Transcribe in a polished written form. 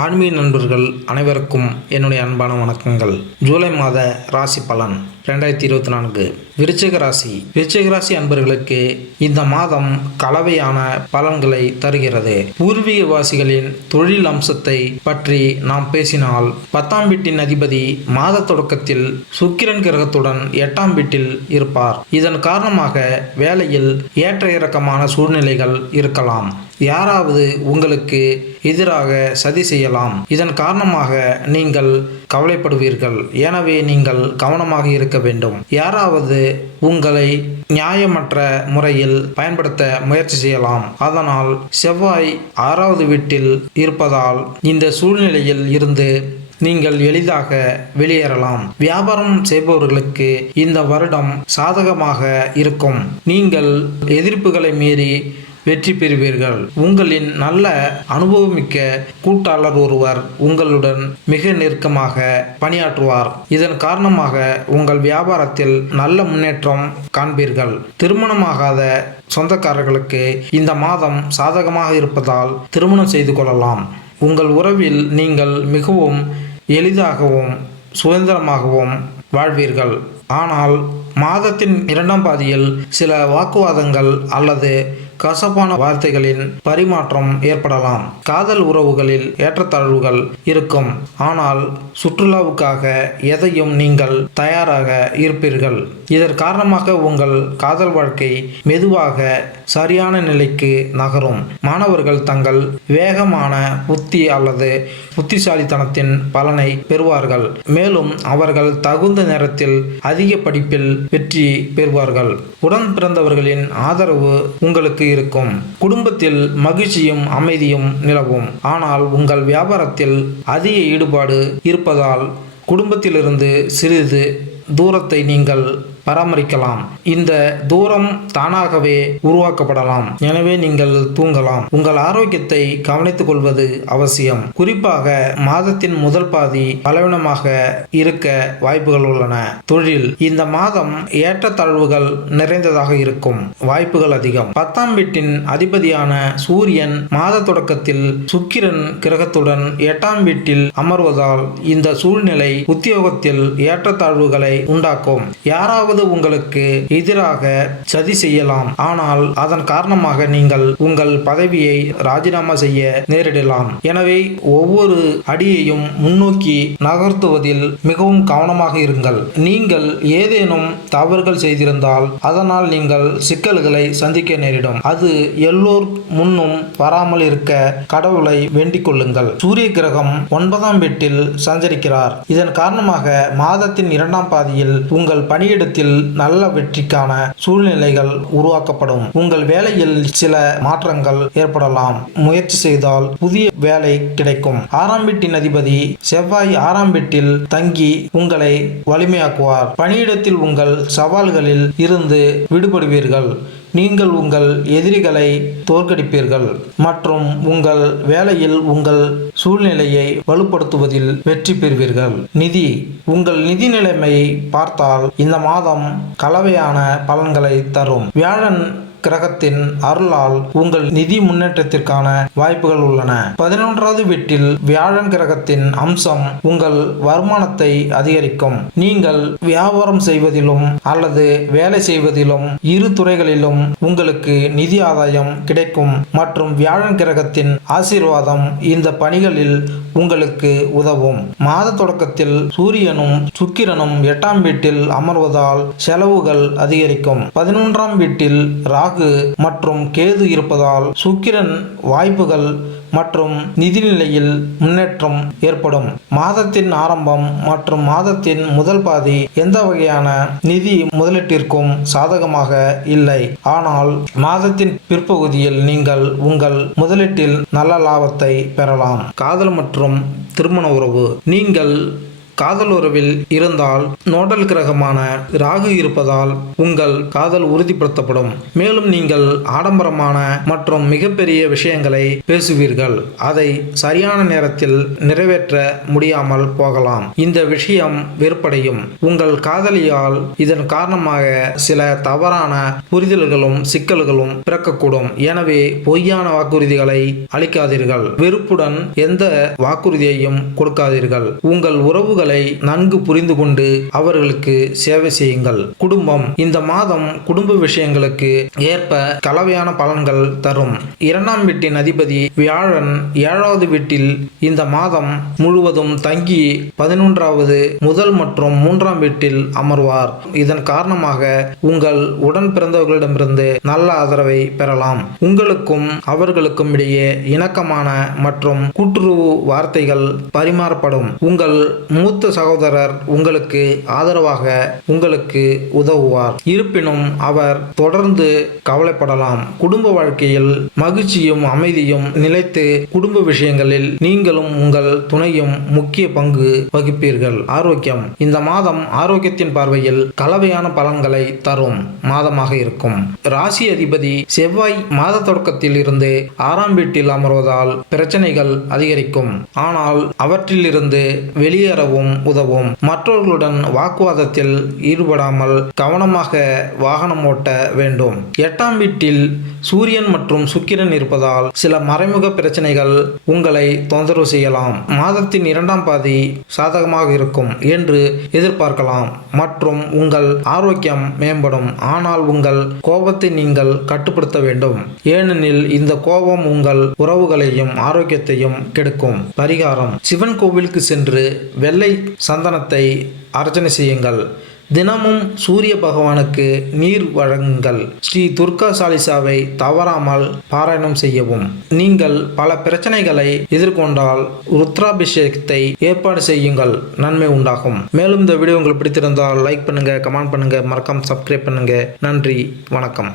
ஆன்மீக நண்பர்கள் அனைவருக்கும் என்னுடைய அன்பான வணக்கங்கள். ஜூலை மாத ராசி பலன் 2024. விருச்சிக ராசி அன்பர்களுக்கு இந்த மாதம் கலவையான பலன்களை தருகிறது. பூர்வீக வாசிகளின் தொழில் அம்சத்தை பற்றி நாம் பேசினால், 10ஆம் வீட்டின் அதிபதி மாத தொடக்கத்தில் சுக்கிரன் கிரகத்துடன் 8ஆம் வீட்டில் இருப்பார். இதன் காரணமாக வேலையில் ஏற்ற இறக்கமான சூழ்நிலைகள் இருக்கலாம். யாராவது உங்களுக்கு எதிராக சதி செய்யலாம். இதன் காரணமாக நீங்கள் கவலைப்படுவீர்கள். எனவே நீங்கள் கவனமாக இருக்க வேண்டும். யாராவது உங்களை நியாயமற்ற முறையில் பயன்படுத்த முயற்சி செய்யலாம். அதனால் செவ்வாய் 6வது வீட்டில் இருப்பதால் இந்த சூழ்நிலையில் இருந்து நீங்கள் எளிதாக வெளியேறலாம். வியாபாரம் செய்பவர்களுக்கு இந்த வருடம் சாதகமாக இருக்கும். நீங்கள் எதிர்ப்புகளை மீறி வெற்றி பெறுவீர்கள். உங்களின் நல்ல அனுபவமிக்க கூட்டாளர் ஒருவர் உங்களுடன் மிக நெருக்கமாக பணியாற்றுவார். இதன் காரணமாக உங்கள் வியாபாரத்தில் நல்ல முன்னேற்றம் காண்பீர்கள். திருமணமாகாத சொந்தக்காரர்களுக்கு இந்த மாதம் சாதகமாக இருப்பதால் திருமணம் செய்து கொள்ளலாம். உங்கள் உறவில் நீங்கள் மிகவும் எளிதாகவும் சுதந்திரமாகவும் வாழ்வீர்கள். ஆனால் மாதத்தின் 2ஆம் பாதியில் சில வாக்குவாதங்கள் அல்லது கசப்பான வார்த்தைகளின் பரிமாற்றம் ஏற்படலாம். காதல் உறவுகளில் ஏற்றத்தாழ்வுகள் இருக்கும். ஆனால் சுற்றுலாவுக்காக எதையும் நீங்கள் தயாராக இருப்பீர்கள். இதன் காரணமாக உங்கள் காதல் வாழ்க்கை மெதுவாக சரியான நிலைக்கு நகரும். மாணவர்கள் தங்கள் வேகமான புத்தி அல்லது புத்திசாலித்தனத்தின் பலனை பெறுவார்கள். மேலும் அவர்கள் தகுந்த நேரத்தில் அதிக படிப்பில் வெற்றி பெறுவார்கள். உடன் பிறந்தவர்களின் ஆதரவு உங்களுக்கு இருக்கும். குடும்பத்தில் மகிழ்ச்சியும் அமைதியும் நிலவும். ஆனால் உங்கள் வியாபாரத்தில் அதிக ஈடுபாடு இருப்பதால் குடும்பத்திலிருந்து சிறிது தூரத்தை நீங்கள் பராமரிக்கலாம். இந்த தூரம் தானாகவே உருவாக்கப்படலாம். எனவே நீங்கள் தூங்கலாம். உங்கள் ஆரோக்கியத்தை கவனித்துக் கொள்வது அவசியம். குறிப்பாக மாதத்தின் முதல் பாதி பலவீனமாக இருக்க வாய்ப்புகள் உள்ளன. தொழில் இந்த மாதம் ஏற்றத்தாழ்வுகள் நிறைந்ததாக இருக்கும் வாய்ப்புகள் அதிகம். 10ஆம் வீட்டின் அதிபதியான சூரியன் மாத தொடக்கத்தில் சுக்கிரன் கிரகத்துடன் 8ஆம் வீட்டில் அமர்வதால் இந்த சூழ்நிலை உத்தியோகத்தில் ஏற்றத்தாழ்வுகளை உண்டாக்கும். யாராவது உங்களுக்கு எதிராக சதி செய்யலாம். ஆனால் அதன் காரணமாக நீங்கள் உங்கள் பதவியை ராஜினாமா செய்ய நேரிடலாம். எனவே ஒவ்வொரு அடியையும் முன்னோக்கி நகர்த்துவதில் மிகவும் கவனமாக இருங்கள். நீங்கள் ஏதேனும் தவறுகள் செய்திருந்தால் அதனால் நீங்கள் சிக்கல்களை சந்திக்க நேரிடும். அது எல்லோர் முன்னும் வராமல் இருக்க கடவுளை வேண்டிக் கொள்ளுங்கள். சூரிய கிரகம் 9ஆம் வீட்டில் சஞ்சரிக்கிறார். இதன் காரணமாக மாதத்தின் 2ஆம் பாதியில் உங்கள் பணியிடத்தில் நல்ல வெற்றிக்கான சூழ்நிலைகள் உருவாக்கப்படும். உங்கள் வேலையில் சில மாற்றங்கள் ஏற்படலாம். முயற்சி செய்தால் புதிய வேலை கிடைக்கும். 6ஆம் வீட்டின் அதிபதி செவ்வாய் 6ஆம் வீட்டில் தங்கி உங்களை வலிமையாக்குவார். பணியிடத்தில் உங்கள் சவால்களில் இருந்து விடுபடுவீர்கள். நீங்கள் உங்கள் எதிரிகளை தோற்கடிப்பீர்கள் மற்றும் உங்கள் வேலையில் உங்கள் சூழ்நிலையை வலுப்படுத்துவதில் வெற்றி பெறுவீர்கள். நிதி உங்கள் நிதி நிலைமையை பார்த்தால் இந்த மாதம் கலவையான பலன்களை தரும். வியாழன் கிரகத்தின் அருளால் உங்கள் நிதி முன்னேற்றத்திற்கான வாய்ப்புகள் உள்ளன. 11வது வீட்டில் வியாழன் கிரகத்தின் அம்சம் உங்கள் வருமானத்தை அதிகரிக்கும். நீங்கள் வியாபாரம் செய்வதிலும் அல்லது வேலை செய்வதிலும் இரு துறைகளிலும் உங்களுக்கு நிதி ஆதாயம் கிடைக்கும் மற்றும் வியாழன் கிரகத்தின் ஆசீர்வாதம் இந்த பணிகளில் உங்களுக்கு உதவும். மாத தொடக்கத்தில் சூரியனும் சுக்கிரனும் 8ஆம் வீட்டில் அமர்வதால் செலவுகள் அதிகரிக்கும். 11ஆம் வீட்டில் ராகு மற்றும் கேது இருப்பதால் சுக்கிரன் வாய்ப்புகள் மற்றும் நிதிநிலையில் முன்னேற்றம் ஏற்படும். மாதத்தின் ஆரம்பம் மற்றும் மாதத்தின் முதல் பாதி எந்த வகையான நிதி முதலீட்டிற்கும் சாதகமாக இல்லை. ஆனால் மாதத்தின் பிற்பகுதியில் நீங்கள் உங்கள் முதலீட்டில் நல்ல லாபத்தை பெறலாம். காதல் மற்றும் திருமண உறவு நீங்கள் காதல் உறவில் இருந்தால் நோடல் கிரகமான ராகு இருப்பதால் உங்கள் காதல் உறுதிப்படுத்தப்படும். மேலும் நீங்கள் ஆடம்பரமான மற்றும் மிகப்பெரிய விஷயங்களை பேசுவீர்கள். அதை சரியான நேரத்தில் நிறைவேற்ற முடியாமல் போகலாம். இந்த விஷயம் வெறுப்படையும். உங்கள் காதலியால் இதன் காரணமாக சில தவறான புரிதல்களும் சிக்கல்களும் பிறக்கக்கூடும். எனவே பொய்யான வாக்குறுதிகளை அளிக்காதீர்கள். வெறுப்புடன் எந்த வாக்குறுதியையும் கொடுக்காதீர்கள். உங்கள் உறவுகளை நன்கு புரிந்து கொண்டு அவர்களுக்கு சேவை செய்யுங்கள். குடும்பம். இந்த மாதம் குடும்ப விஷயங்களுக்கு ஏற்ப கலவையான பலன்கள் தரும். 2ஆம் வீட்டின் அதிபதி வியாழன் 7வது வீட்டில் இந்த மாதம் முழுவதும் தங்கி 11வது முதல் மற்றும் 3ஆம் வீட்டில் அமர்வார். இதன் காரணமாக உங்கள் உடன் பிறந்தவர்களிடமிருந்து நல்ல ஆதரவை பெறலாம். உங்களுக்கும் அவர்களுக்கும் இடையே இணக்கமான மற்றும் கூட்டுறவு வார்த்தைகள் பரிமாறப்படும். உங்கள் மூத்த சகோதரர் உங்களுக்கு ஆதரவாக உங்களுக்கு உதவுவார். இருப்பினும் அவர் தொடர்ந்து கவலைப்படலாம். குடும்ப வாழ்க்கையில் மகிழ்ச்சியும் அமைதியும் நிலைத்து குடும்ப விஷயங்களில் நீங்களும் உங்கள் துணையும் முக்கிய பங்கு வகிப்பீர்கள். ஆரோக்கியம். இந்த மாதம் ஆரோக்கியத்தின் பார்வையில் கலவையான பலன்களை தரும் மாதமாக இருக்கும். ராசி அதிபதி செவ்வாய் மாத தொடக்கத்தில் இருந்து 6ஆம் வீட்டில் அமர்வதால் பிரச்சனைகள் அதிகரிக்கும். ஆனால் அவற்றிலிருந்து வெளியேறவும் உதவும். மற்றவர்களுடன் வாக்குவாதத்தில் ஈடுபடாமல் கவனமாக வாகனம் ஓட்ட வேண்டும். 8ஆம் வீட்டில் சூரியன் மற்றும் சுக்கிரன் இருப்பதால் சில மறைமுக பிரச்சனைகள் உங்களை தொந்தரவு செய்யலாம். மாதத்தின் 2ஆம் பாதி சாதகமாக இருக்கும் என்று எதிர்பார்க்கலாம் மற்றும் உங்கள் ஆரோக்கியம் மேம்படும். ஆனால் உங்கள் கோபத்தை நீங்கள் கட்டுப்படுத்த வேண்டும். ஏனெனில் இந்த கோபம் உங்கள் உறவுகளையும் ஆரோக்கியத்தையும் கெடுக்கும். பரிகாரம். சிவன் கோவிலுக்கு சென்று வெள்ளை சந்தனத்தை அர்ச்சனை செய்யுங்கள். தினமும் சூரிய பகவானுக்கு நீர் வழங்குங்கள். ஸ்ரீ துர்கா சாலிசாவை தவறாமல் பாராயணம் செய்யவும். நீங்கள் பல பிரச்சனைகளை எதிர்கொண்டால் ருத்ராபிஷேகத்தை ஏற்பாடு செய்யுங்கள். நன்மை உண்டாகும். மேலும் இந்த வீடியோ உங்களுக்கு பிடித்திருந்தால் லைக் பண்ணுங்க, கமெண்ட் பண்ணுங்க, மறக்காம சப்ஸ்கிரைப் பண்ணுங்க. நன்றி, வணக்கம்.